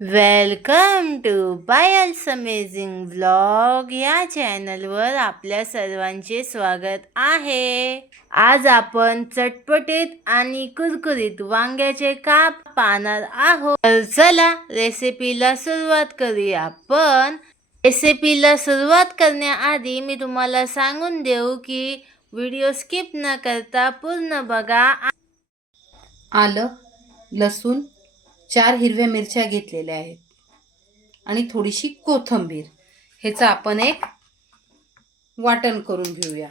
Welcome to Payal's amazing vlog या चॅनलवर आपल्या सर्वांचे स्वागत आहे. आज आपण चटपटीत आणि कुरकुरीत वांग्याचे काप पाहणार आहोत. तर चला रेसिपीला सुरुवात करूया. पण रेसिपीला सुरुवात करण्याआधी मी तुम्हाला सांगून देऊ की व्हिडिओ स्किप न करता पूर्ण बघा. आलं, लसूण, 4 हिरव्या मिरच्या घेतलेल्या आहेत आणि थोडीशी कोथिंबीर. ह्याचं आपण एक वाटण करून घेऊया.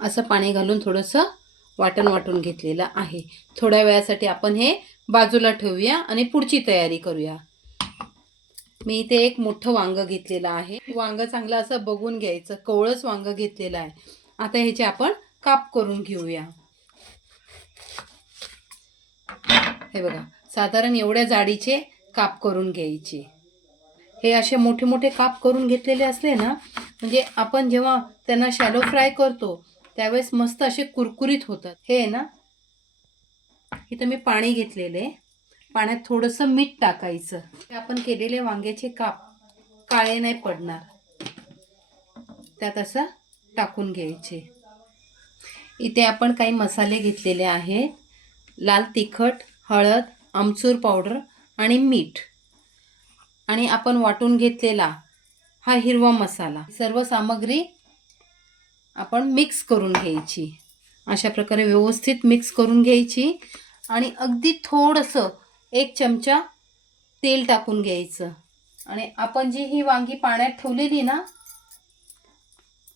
असं पाणी घालून थोडंसं वाटून घेतलेलं आहे. थोड्या वेळासाठी आपण हे बाजूला ठेवूया आणि पुढची तयारी करूया. मी इथे एक मोठं वांगं घेतलेलं आहे. वांगं चांगलं असं बघून घ्यायचं. कवळच वांगं घेतलेलं आहे. आता ह्याचे आपण काप करून घेऊया. हे बघा, साधारण एवढ्या जाडीचे काप करून घ्यायचे. हे असे मोठे मोठे काप करून घेतलेले असले ना, म्हणजे आपण जेव्हा त्यांना शॅलो फ्राय करतो त्यावेळेस मस्त असे कुरकुरीत होतात. हे ना, इथं मी पाणी घेतलेले, पाण्यात थोडंसं मीठ टाकायचं. आपण केलेले वांग्याचे काप काळे नाही पडणार, त्यात असं टाकून घ्यायचे. इथे आपण काही मसाले घेतलेले आहेत. लाल तिखट, हळद, आमचूर पावडर आणि मीठ, आणि आपण वाटून घेतलेला हा हिरवा मसाला. सर्व सामग्री आपण मिक्स करून घ्यायची. अशा प्रकारे व्यवस्थित मिक्स करून घ्यायची आणि अगदी थोडंसं 1 चमचा तेल टाकून घ्यायचं. आणि आपण जी ही वांगी पाण्यात ठेवलेली ना,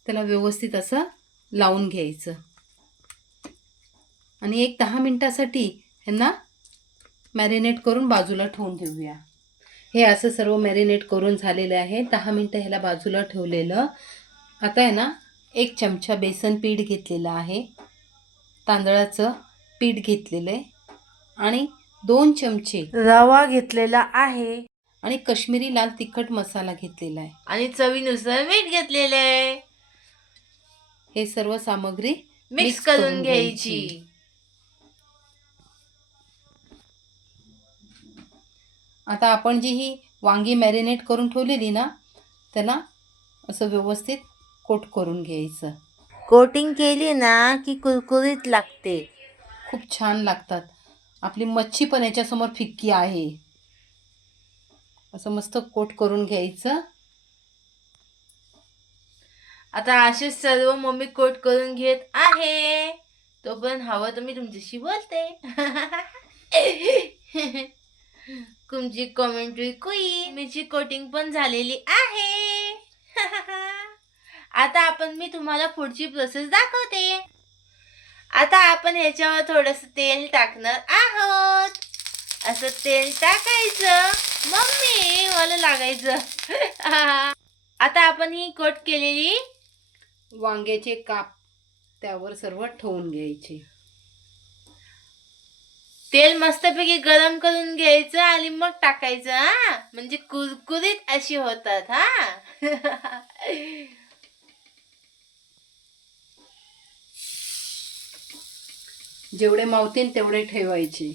त्याला व्यवस्थित असं लावून घ्यायचं आणि एक 10 मिनिटासाठी ह्यांना मॅरिनेट करून बाजूला ठेवून देऊया. हे असं सर्व मॅरिनेट करून झालेलं आहे. 10 मिनटं ह्याला बाजूला ठेवलेलं. आता आहे ना, 1 चमचा बेसन पीठ घेतलेलं आहे, तांदळाचं पीठ घेतलेलं आहे आणि 2 चमचे रवा घेतलेला आहे आणि कश्मीरी लाल तिखट मसाला घेतलेला आहे आणि चवीनुसार मीठ घेतलेले आहे. हे सर्व सामग्री मिक्स करून घ्यायची. आता आपण जी ही वांगी मॅरिनेट करून ठेवलेली ना, त्याला असं व्यवस्थित कोट करून घ्यायचं. कोटिंग केली ना की कुरकुरीत लागते. खूप छान लागतात. आपली मच्छी पण याच्यासमोर फिक्की आहे. असं मस्त कोट करून घ्यायचं. आता असे सर्व मम्मी कोट करून घेत आहे. तो पण हवं तर मी तुमच्याशी बोलते. तुमची कॉमेंट्री क्वीन. मीची कोटिंग पण झालेली आहे. आता मी तुम्हाला पुढची प्रोसेस दाखवते. आता आपण ह्याच्यावर थोडंसं तेल टाकणार आहोत. असं तेल टाकायचं. मम्मी मला लागायचं. आता आपण ही कोट केलेली वांग्याचे काप त्यावर सर्व ठेवून घ्यायचे. तेल मस्तपैकी गरम करून घ्यायचं आणि मग टाकायचं. हा, म्हणजे कुरकुरीत अशी होतात. हा. जेवढे मावतील तेवढे ठेवायचे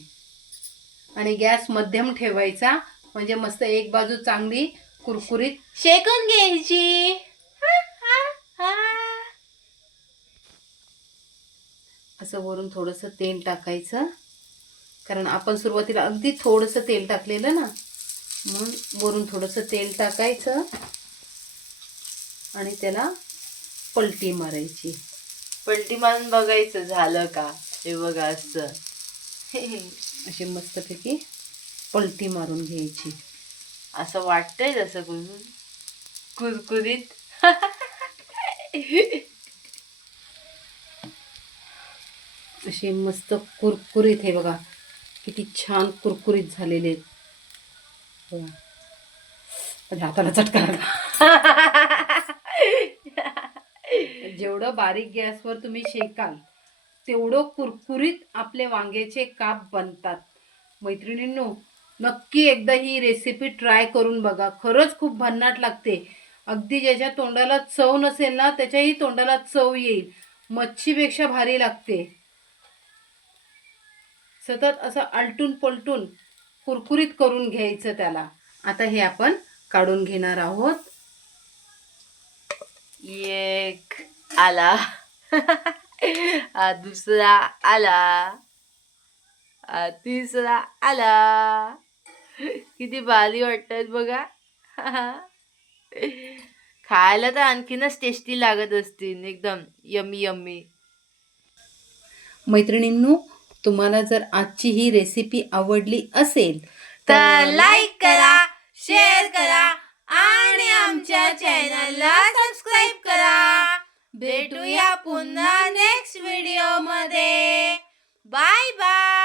आणि गॅस मध्यम ठेवायचा, म्हणजे मस्त एक बाजू चांगली कुरकुरीत शेकून घ्यायची. असं वरून थोडंसं तेल टाकायचं, कारण आपण सुरुवातीला अगदी थोडंसं तेल टाकलेलं ना, म्हणून वरून थोडंसं तेल टाकायचं आणि त्याला पलटी मारायची. पलटी मारून बघायचं झालं का. हे बघा असं. अशी मस्तपैकी पलटी मारून घ्यायची. असं वाटतंय जसं कुरकुरीत. असे मस्त कुरकुरीत. हे बघा किती छान कुरकुरीत झालेले आहेत. माझ्या हाताला चटका लागला. जेवढं बारीक गॅसवर तुम्ही शेकाल तेवढं कुरकुरीत आपले वांग्याचे काप बनतात. मैत्रिणींनो, नक्की एकदा ही रेसिपी ट्राय करून बघा. खरंच खूप भन्नाट लागते. अगदी ज्याच्या तोंडाला चव नसेल ना, त्याच्याही तोंडाला चव येईल. मच्छीपेक्षा भारी लागते. सतत असं आलटून पलटून कुरकुरीत करून घ्यायचं त्याला. आता हे आपण काढून घेणार आहोत. एक आला. दुसरा आला. तिसरा आला. किती भारी वाटतात बघा. खायला तर आणखीनच टेस्टी लागत असतील. एकदम यम्मी यम्मी. मैत्रिणींनो, तुम्हाला जर आजची ही रेसिपी आवडली असेल तर लाईक करा, शेअर करा आणि आमच्या चॅनलला सबस्क्राईब करा. भेटूया पुन्हा नेक्स्ट व्हिडिओ मध्ये. Bye bye.